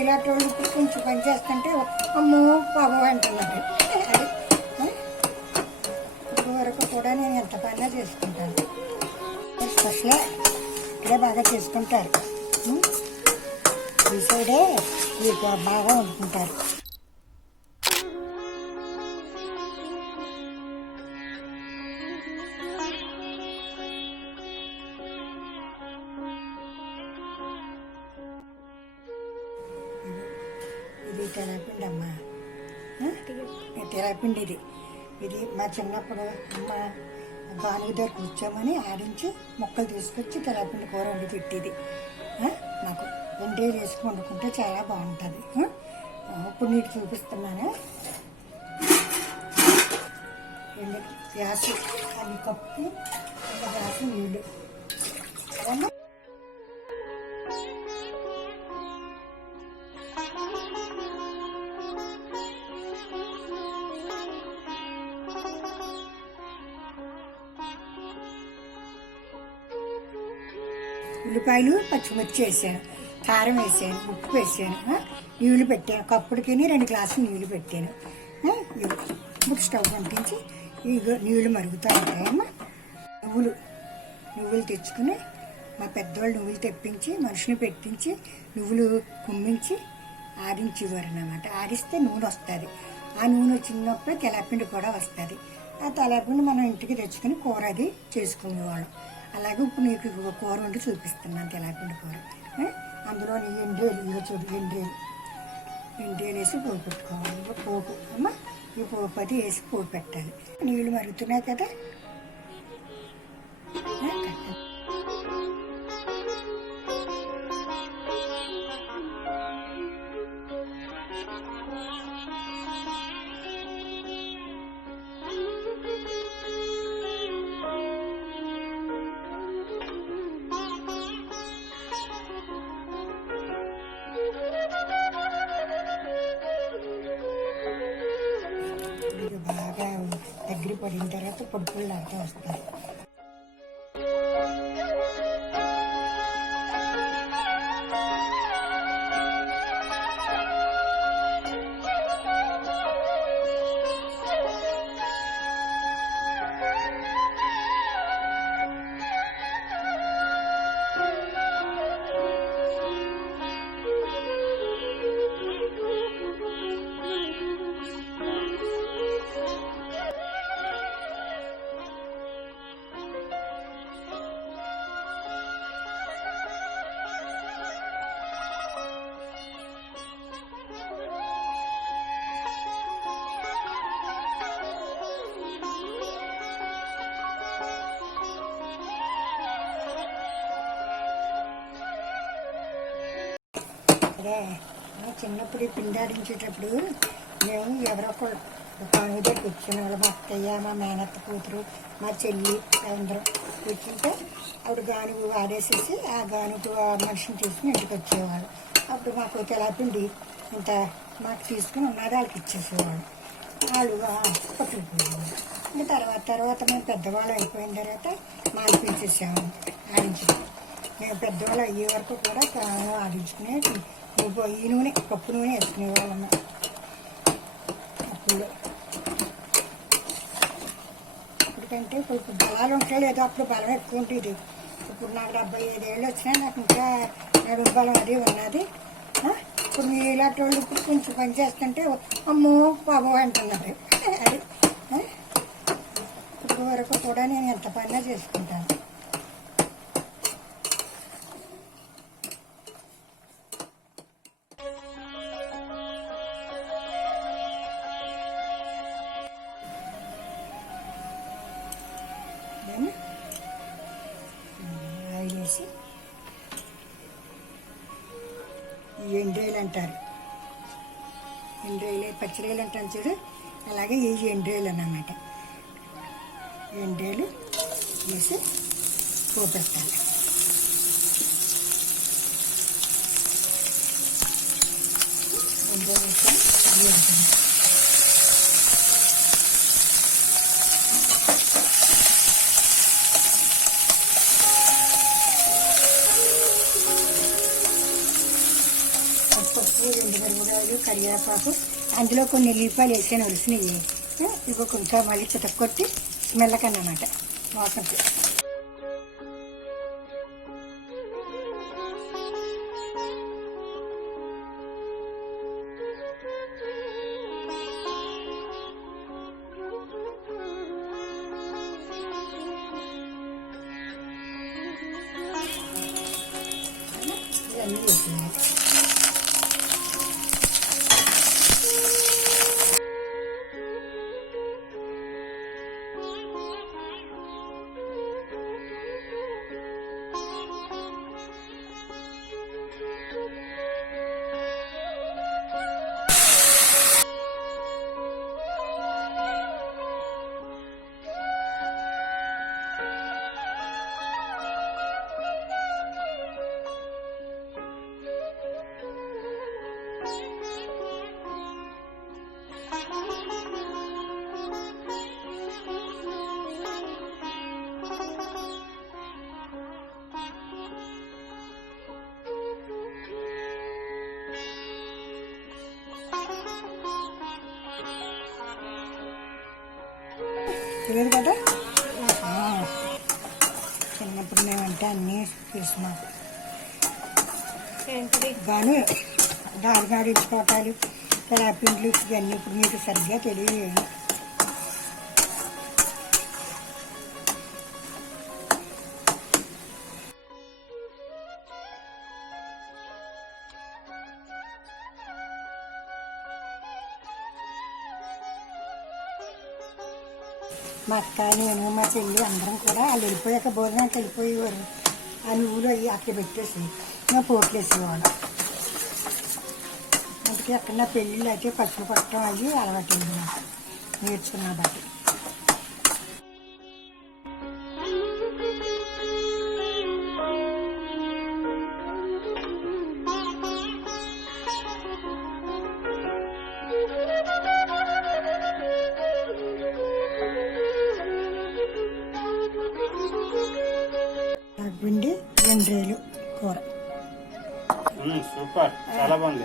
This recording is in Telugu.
ఇలాంటి వాళ్ళు ఇప్పుడు కొంచెం పని చేస్తుంటే అమ్మో బాబు అంటున్నారు. ఇప్పుడు వరకు కూడా నేను ఎంత పైన చేసుకుంటాను. స్పెషల్ ఇక్కడే బాగా చేసుకుంటారు. ఈ సైడే బాగా వండుకుంటారు. ఇది తెలపిండి అమ్మా, తెలపిండి. ఇది మా చిన్నప్పుడు అమ్మ గానుగ దగ్గర కూర్చోమని ఆడించి మొక్కలు తీసుకొచ్చి తెలపిండి కూర వండి పెట్టేది. నాకు వండే వేసుకు వండుకుంటే చాలా బాగుంటుంది. ఇప్పుడు నీకు చూపిస్తున్నాను. గ్యాస్ అన్ని కప్పు గ్యాస్ నీళ్ళు ఉల్లిపాయలు పచ్చిమిర్చి వేసాను, కారం వేసాను, ఉప్పు వేసాను, నీళ్ళు పెట్టాను. కప్పుడికి 2 గ్లాసులు నీళ్ళు పెట్టాను. ఇప్పుడు స్టవ్ పంపించి ఈ నీళ్ళు మరుగుతూ ఉంటాయమ్మా. నువ్వులు తెచ్చుకుని మా పెద్దవాళ్ళు నువ్వులు తెప్పించి మనుషుని పెట్టించి నువ్వులు కుమ్మించి ఆడించేవారు అన్నమాట. ఆడిస్తే నూనె వస్తుంది. ఆ నూనె వచ్చినప్పుడు తెలపిండి కూడా వస్తుంది. ఆ తెలపిండి మనం ఇంటికి తెచ్చుకుని కూర అది చేసుకునేవాళ్ళం. అలాగే ఇప్పుడు నీకు కూర వండి చూపిస్తున్నాను, తెలపిండి కూర. అందులో ఎండ్రేలు చూడు, ఎండ్రేలు వేసి పోపు పెట్టుకోవాలి. పోపు అమ్మ, ఈ పోపు అది వేసి పోపు పెట్టాలి. నీళ్ళు మరుగుతున్నాయి కదా, బాగా దగ్గర పడిన తర్వాత పొడుపులు లాగా వస్తాయి. అదే చిన్నప్పుడు పిండి ఆడించేటప్పుడు మేము ఎవరో గానుగ దగ్గర కూర్చునే వాళ్ళు. మా అత్తయ్య, మా మేనత్త కూతురు, మా చెల్లి అందరం కూర్చుంటే అప్పుడు గానుగ ఆడేసేసి ఆ గానుగ మనిషిని తీసుకుని ఇంటికి వచ్చేవాళ్ళు. అప్పుడు మాకు తెలపిండి ఇంత మాకు తీసుకుని ఉన్నది వాళ్ళకి ఇచ్చేసేవాళ్ళు. వాళ్ళు పట్టుకుపోయేవాళ్ళు. ఇంకా తర్వాత మేము పెద్దవాళ్ళు అయిపోయిన తర్వాత మానిపించేసాము ఆడించడం. మేము పెద్దవాళ్ళు అయ్యే వరకు కూడా ఆడించుకునే ఈ నూనె, పప్పు నూనె వేసుకునేవాళ్ళము. అప్పుడు ఇప్పటికంటే ఇప్పుడు బలాలు ఉంటాయి లేదో, అప్పుడు బలం ఎక్కువ ఉంటుంది. ఇప్పుడు నాకు 75 ఏళ్ళు వచ్చినా నాకు ఇంకా నడుము బలం అది ఉన్నది. ఇప్పుడు మీరు ఇలాంటి వాళ్ళు ఇప్పుడు కొంచెం పని చేస్తుంటే అమ్మో బాబు అంటున్నారు. అది ఇప్పుడు వరకు కూడా నేను ఎంత పైన చేసుకుంటాను. ఆయిల్ వేసి ఎండ్రేలు అంటారు, ఎండ్రేలు పచ్చిరేలు అంటాను చూడు, అలాగే ఈ ఎండ్రేలు అన్నమాట. ఎండ్రేలు వేసి పోపెట్టాలి. ఎండ్రేలు వేసి ఎండుమిరపకాయలు, కరివేపాకు, అందులో కొన్ని ఎల్లిపాయలు వేసాను ఒలిసినవి. ఇవి కొంచెం మళ్ళీ చితక్కొట్టి స్మెల్లకన్నమాట వాసనకి. ఇవన్నీ వేసినాయి. తెలియదు కదా. చిన్నప్పుడు మేమంటే అన్నీ తీసుకున్నాం. గాను దారిగాడి ఇచ్చుకోవటాలు, తెలగపిండ్లు ఇవన్నీ ఇప్పుడు మీకు సరిగ్గా తెలియదు. మా అక్క, నేను, మా చెల్లి అందరం కూడా వాళ్ళు వెళ్ళిపోయాక భోజనానికి వెళ్ళిపోయేవారు. ఆ నువ్వులు అవి అక్కడ పెట్టేసి మా పోట్లు వేసేవాడు. అందుకే అక్కడ నా పెళ్ళిళ్ళు అయితే పసుపు పట్టడం అవి అలవాటు నాకు నేర్చుకున్నా బట్టి. పిండి 2 కూర సూపర్, చాలా బాగుంది.